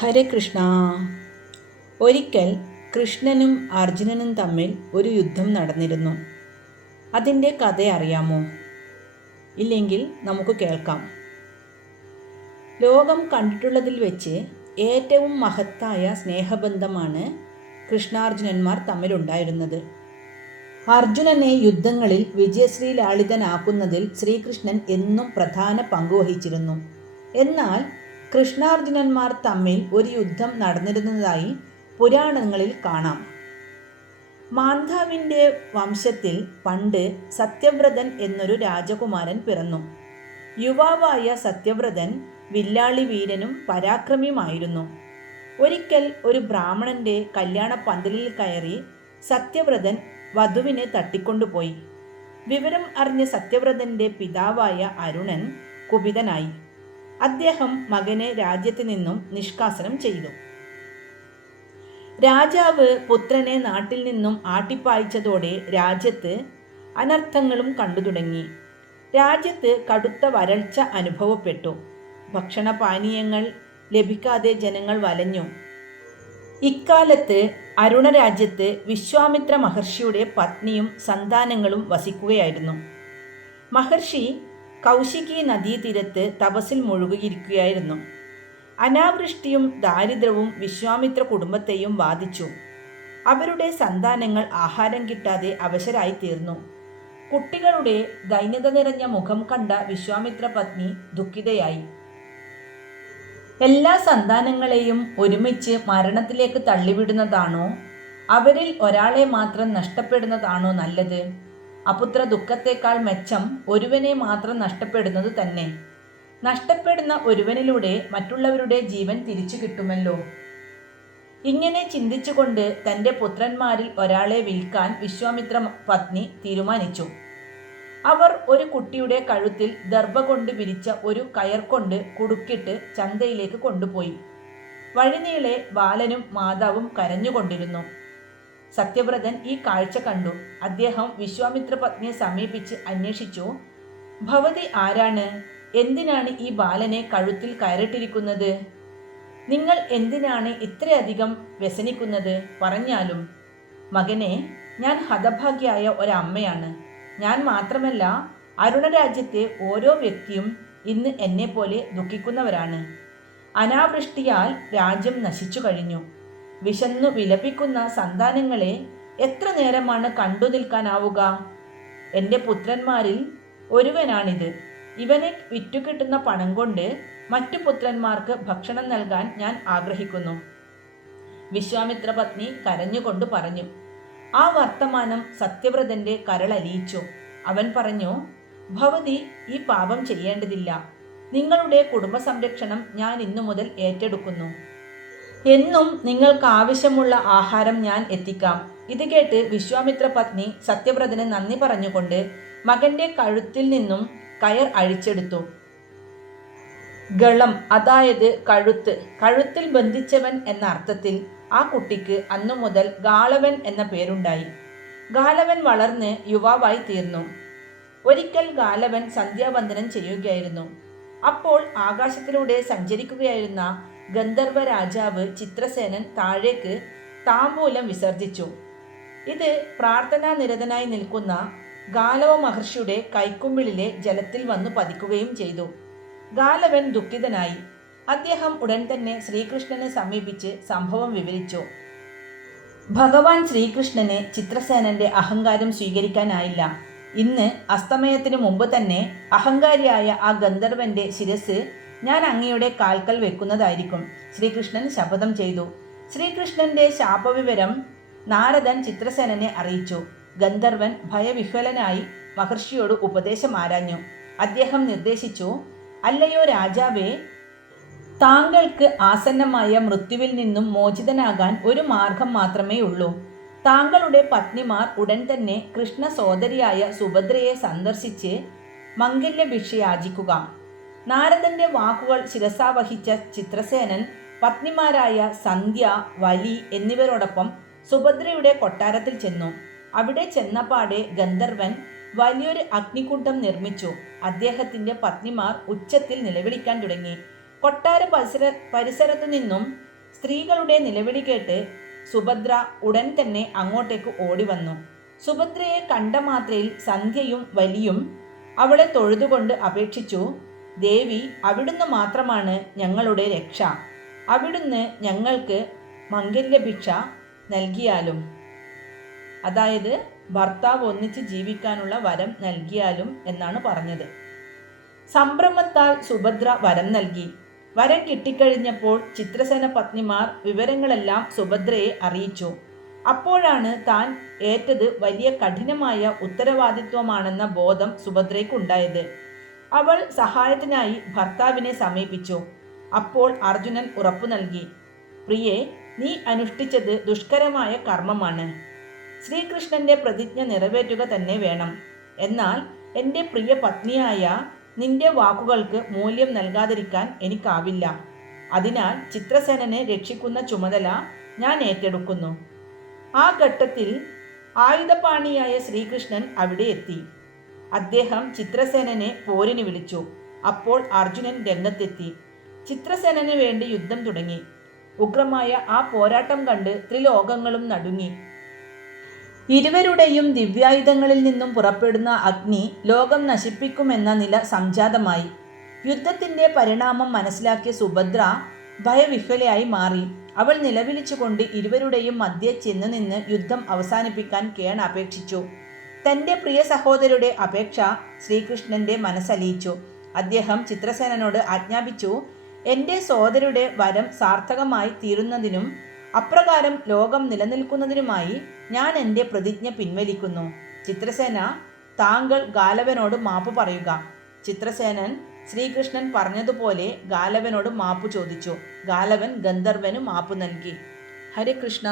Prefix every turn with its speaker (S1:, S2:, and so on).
S1: ഹരേ കൃഷ്ണ. ഒരിക്കൽ കൃഷ്ണനും അർജുനനും തമ്മിൽ ഒരു യുദ്ധം നടന്നിരുന്നു. അതിന്റെ കഥ അറിയാമോ? ഇല്ലെങ്കിൽ നമുക്ക് കേൾക്കാം. ലോകം കണ്ടിട്ടുള്ളതിൽ വെച്ച് ഏറ്റവും മഹത്തായ സ്നേഹബന്ധമാണ് കൃഷ്ണാർജുനന്മാർ തമ്മിലുണ്ടായിരുന്നത്. അർജുനനെ യുദ്ധങ്ങളിൽ വിജയശ്രീ ലാളിതനാക്കുന്നതിൽ ശ്രീകൃഷ്ണൻ എന്നും പ്രധാന പങ്കുവഹിച്ചിരുന്നു എന്നാൽ കൃഷ്ണാർജുനന്മാർ തമ്മിൽ ഒരു യുദ്ധം നടന്നിരുന്നതായി പുരാണങ്ങളിൽ കാണാം. മാന്ധാവിന്റെ വംശത്തിൽ പണ്ട് സത്യവ്രതൻ എന്നൊരു രാജകുമാരൻ പിറന്നു. യുവാവായ സത്യവ്രതൻ വില്ലാളി വീരനും പരാക്രമിയുമായിരുന്നു. ഒരിക്കൽ ഒരു ബ്രാഹ്മണന്റെ കല്യാണ പന്തലിൽ കയറി സത്യവ്രതൻ വധുവിനെ തട്ടിക്കൊണ്ടുപോയി. വിവരം അറിഞ്ഞ സത്യവ്രതന്റെ പിതാവായ അരുണൻ കുപിതനായി. അദ്ദേഹം മകനെ രാജ്യത്ത് നിന്നും നിഷ്കാസനം ചെയ്തു. രാജാവ് പുത്രനെ നാട്ടിൽ നിന്നും ആട്ടിപ്പായിച്ചതോടെ രാജ്യത്ത് അനർത്ഥങ്ങളും കണ്ടു തുടങ്ങി. രാജ്യത്ത് കടുത്ത വരൾച്ച അനുഭവപ്പെട്ടു. ഭക്ഷണപാനീയങ്ങൾ ലഭിക്കാതെ ജനങ്ങൾ വലഞ്ഞു. ഇക്കാലത്ത് അരുണരാജ്യത്ത് വിശ്വാമിത്ര മഹർഷിയുടെ പത്നിയും സന്താനങ്ങളും വസിക്കുകയായിരുന്നു. മഹർഷി കൗശികി നദീതീരത്ത് തപസ്സിൽ മുഴുകിയിരിക്കുകയായിരുന്നു. അനാവൃഷ്ടിയും ദാരിദ്ര്യവും വിശ്വാമിത്ര കുടുംബത്തെയും ബാധിച്ചു. അവരുടെ സന്താനങ്ങൾ ആഹാരം കിട്ടാതെ അവശരായി തീർന്നു. കുട്ടികളുടെ ദൈന്യത നിറഞ്ഞ മുഖം കണ്ട വിശ്വാമിത്ര പത്നി ദുഃഖിതയായി. എല്ലാ സന്താനങ്ങളെയും ഒരുമിച്ച് മരണത്തിലേക്ക് തള്ളിവിടുന്നതാണോ? അവരിൽ ഒരാളെ മാത്രം നഷ്ടപ്പെടുന്നതാണോ നല്ലത്? അപുത്ര ദുഃഖത്തേക്കാൾ മെച്ചം ഒരുവനെ മാത്രം നഷ്ടപ്പെടുന്നത് തന്നെ. നഷ്ടപ്പെടുന്ന ഒരുവനിലൂടെ മറ്റുള്ളവരുടെ ജീവൻ തിരിച്ചു കിട്ടുമല്ലോ. ഇങ്ങനെ ചിന്തിച്ചുകൊണ്ട് തന്റെ പുത്രന്മാരിൽ ഒരാളെ വിൽക്കാൻ വിശ്വാമിത്ര പത്നി തീരുമാനിച്ചു. അവർ ഒരു കുട്ടിയുടെ കഴുത്തിൽ ദർഭ കൊണ്ട് വിരിച്ച ഒരു കയർ കൊണ്ട് കുടുക്കിട്ട് ചന്തയിലേക്ക് കൊണ്ടുപോയി. വഴിനീളെ ബാലനും മാതാവും കരഞ്ഞുകൊണ്ടിരുന്നു. സത്യവ്രതൻ ഈ കാഴ്ച കണ്ടു. അദ്ദേഹം വിശ്വാമിത്ര പത്നിയെ സമീപിച്ച് അന്വേഷിച്ചു. ഭവതി ആരാണ്? എന്തിനാണ് ഈ ബാലനെ കഴുത്തിൽ കയറിട്ടിരിക്കുന്നത്? നിങ്ങൾ എന്തിനാണ് ഇത്രയധികം വ്യസനിക്കുന്നത്? പറഞ്ഞാലും. മകനെ ഞാൻ ഹതഭാഗ്യായ ഒരമ്മയാണ്. ഞാൻ മാത്രമല്ല അരുണരാജ്യത്തെ ഓരോ വ്യക്തിയും ഇന്ന് എന്നെപ്പോലെ ദുഃഖിക്കുന്നവരാണ്. അനാവൃഷ്ടിയാൽ രാജ്യം നശിച്ചു കഴിഞ്ഞു. വിശന്നു വിലപിക്കുന്ന സന്താനങ്ങളെ എത്ര നേരമാണ് കണ്ടു നിൽക്കാനാവുക? എന്റെ പുത്രന്മാരിൽ ഒരുവനാണിത്. ഇവനെ വിറ്റുകിട്ടുന്ന പണം കൊണ്ട് മറ്റു പുത്രന്മാർക്ക് ഭക്ഷണം നൽകാൻ ഞാൻ ആഗ്രഹിക്കുന്നു. വിശ്വാമിത്ര പത്നി കരഞ്ഞുകൊണ്ട് പറഞ്ഞു. ആ വർത്തമാനം സത്യവ്രതന്റെ കരളലിയിച്ചു അവൻ പറഞ്ഞു ഭവതി ഈ പാപം ചെയ്യേണ്ടതില്ല. നിങ്ങളുടെ കുടുംബ സംരക്ഷണം ഞാൻ ഇന്നു മുതൽ ഏറ്റെടുക്കുന്നു. എന്നും നിങ്ങൾക്ക് ആവശ്യമുള്ള ആഹാരം ഞാൻ എത്തിക്കാം. ഇത് കേട്ട് വിശ്വാമിത്ര പത്നി സത്യവ്രതന് നന്ദി പറഞ്ഞുകൊണ്ട് മകന്റെ കഴുത്തിൽ നിന്നും കയർ അഴിച്ചെടുത്തു. ഗളം അതായത് കഴുത്ത് കഴുത്തിൽ ബന്ധിച്ചവൻ എന്ന അർത്ഥത്തിൽ ആ കുട്ടിക്ക് അന്നു മുതൽ ഗാളവൻ എന്ന പേരുണ്ടായി. ഗാലവൻ വളർന്ന് യുവാവായി തീർന്നു. ഒരിക്കൽ ഗാലവൻ സന്ധ്യാവന്ദനം ചെയ്യുകയായിരുന്നു. അപ്പോൾ ആകാശത്തിലൂടെ സഞ്ചരിക്കുകയായിരുന്ന ഗന്ധർവ രാജാവ് ചിത്രസേനൻ താഴേക്ക് താമ്പൂലം വിസർജിച്ചു. ഇത് പ്രാർത്ഥനാ നിരതനായി നിൽക്കുന്ന ഗാലവ മഹർഷിയുടെ കൈക്കുമ്പിളിലെ ജലത്തിൽ വന്നു പതിക്കുകയും ചെയ്തു. ഗാലവൻ ദുഃഖിതനായി അദ്ദേഹം ഉടൻ തന്നെ ശ്രീകൃഷ്ണനെ സമീപിച്ച് സംഭവം വിവരിച്ചു. ഭഗവാൻ ശ്രീകൃഷ്ണന് ചിത്രസേനന്റെ അഹങ്കാരം സ്വീകരിക്കാനായില്ല. ഇന്ന് അസ്തമയത്തിന് മുമ്പ് തന്നെ അഹങ്കാരിയായ ആ ഗന്ധർവന്റെ ശിരസ് ഞാൻ അങ്ങയുടെ കാൽക്കൽ വെക്കുന്നതായിരിക്കും. ശ്രീകൃഷ്ണൻ ശപഥം ചെയ്തു. ശ്രീകൃഷ്ണന്റെ ശാപവിവരം നാരദൻ ചിത്രസേനനെ അറിയിച്ചു. ഗന്ധർവൻ ഭയവിഹ്വലനായി മഹർഷിയോട് ഉപദേശം ആരാഞ്ഞു. അദ്ദേഹം നിർദ്ദേശിച്ചു അല്ലയോ രാജാവേ താങ്കൾക്ക് ആസന്നമായ മൃത്യുവിൽ നിന്നും മോചിതനാകാൻ ഒരു മാർഗം മാത്രമേ ഉള്ളൂ. താങ്കളുടെ പത്നിമാർ ഉടൻ തന്നെ കൃഷ്ണ സോദരിയായ സുഭദ്രയെ സന്ദർശിച്ച് മംഗല്യഭിക്ഷ യാചിക്കുക നാരദന്റെ വാക്കുകൾ ശിരസാവഹിച്ച ചിത്രസേനൻ പത്നിമാരായ സന്ധ്യ വലി എന്നിവരോടൊപ്പം സുഭദ്രയുടെ കൊട്ടാരത്തിൽ ചെന്നു. അവിടെ ചെന്നപാടെ ഗന്ധർവൻ വലിയൊരു അഗ്നികുണ്ഡം നിർമ്മിച്ചു. അദ്ദേഹത്തിന്റെ പത്നിമാർ ഉച്ചത്തിൽ നിലവിളിക്കാൻ തുടങ്ങി. കൊട്ടാര പരിസര പരിസരത്തു നിന്നും സ്ത്രീകളുടെ നിലവിളി കേട്ട് സുഭദ്ര ഉടൻ തന്നെ അങ്ങോട്ടേക്ക് ഓടി വന്നു സുഭദ്രയെ കണ്ട മാത്രയിൽ സന്ധ്യയും വലിയും അവളെ തൊഴുതുകൊണ്ട് അപേക്ഷിച്ചു. ദേവി അവിടുന്ന് മാത്രമാണ് ഞങ്ങളുടെ രക്ഷ. അവിടുന്ന് ഞങ്ങൾക്ക് മംഗല്യഭിക്ഷ നൽകിയാലും അതായത് ഭർത്താവ് ഒന്നിച്ച് ജീവിക്കാനുള്ള വരം നൽകിയാലും എന്നാണ് പറഞ്ഞത്. സംഭ്രമത്താൽ സുഭദ്ര വരം നൽകി. വരം കിട്ടിക്കഴിഞ്ഞപ്പോൾ ചിത്രസേന പത്നിമാർ വിവരങ്ങളെല്ലാം സുഭദ്രയെ അറിയിച്ചു. അപ്പോഴാണ് താൻ ഏറ്റത് വലിയ കഠിനമായ ഉത്തരവാദിത്വമാണെന്ന ബോധം സുഭദ്രയ്ക്കുണ്ടായത്. അവൾ സഹായത്തിനായി ഭർത്താവിനെ സമീപിച്ചു. അപ്പോൾ അർജുനൻ ഉറപ്പു നൽകി. പ്രിയെ നീ അനുഷ്ഠിച്ചത് ദുഷ്കരമായ കർമ്മമാണ്. ശ്രീകൃഷ്ണന്റെ പ്രതിജ്ഞ നിറവേറ്റുക തന്നെ വേണം. എന്നാൽ എന്റെ പ്രിയ പത്നിയായ നിന്റെ വാക്കുകൾക്ക് മൂല്യം നൽകാതിരിക്കാൻ എനിക്കാവില്ല. അതിനാൽ ചിത്രസേനനെ രക്ഷിക്കുന്ന ചുമതല ഞാൻ ഏറ്റെടുക്കുന്നു. ആ ഘട്ടത്തിൽ ആയുധപാണിയായ ശ്രീകൃഷ്ണൻ അവിടെ എത്തി. അദ്ദേഹം ചിത്രസേനനെ പോരിന് വിളിച്ചു. അപ്പോൾ അർജുനൻ രംഗത്തെത്തി. ചിത്രസേനന് വേണ്ടി യുദ്ധം തുടങ്ങി. ഉഗ്രമായ ആ പോരാട്ടം കണ്ട് ത്രിലോകങ്ങളും നടുങ്ങി. ഇരുവരുടെയും ദിവ്യായുധങ്ങളിൽ നിന്നും പുറപ്പെടുന്ന അഗ്നി ലോകം നശിപ്പിക്കുമെന്ന നില സംജാതമായി. യുദ്ധത്തിന്റെ പരിണാമം മനസ്സിലാക്കിയ സുഭദ്ര ഭയവിഹ്വലയായി മാറി. അവൾ നിലവിളിച്ചുകൊണ്ട് ഇരുവരുടെയും മധ്യേ ചെന്നു നിന്ന് യുദ്ധം അവസാനിപ്പിക്കാൻ കേൺ അപേക്ഷിച്ചു തന്റെ പ്രിയ സഹോദരിയുടെ അപേക്ഷ ശ്രീകൃഷ്ണന്റെ മനസ്സലിയിച്ചു. അദ്ദേഹം ചിത്രസേനനോട് ആജ്ഞാപിച്ചു എന്റെ സോദരിയുടെ വരം സാർത്ഥകമായി തീരുന്നതിനും അപ്രകാരം ലോകം നിലനിൽക്കുന്നതിനുമായി ഞാൻ എന്റെ പ്രതിജ്ഞ പിൻവലിക്കുന്നു ചിത്രസേന താങ്കൾ ഗാലവനോട് മാപ്പ് പറയുക. ചിത്രസേനൻ ശ്രീകൃഷ്ണൻ പറഞ്ഞതുപോലെ ഗാലവനോട് മാപ്പ് ചോദിച്ചു. ഗാലവൻ ഗന്ധർവന് മാപ്പ് നൽകി. ഹരേ കൃഷ്ണ!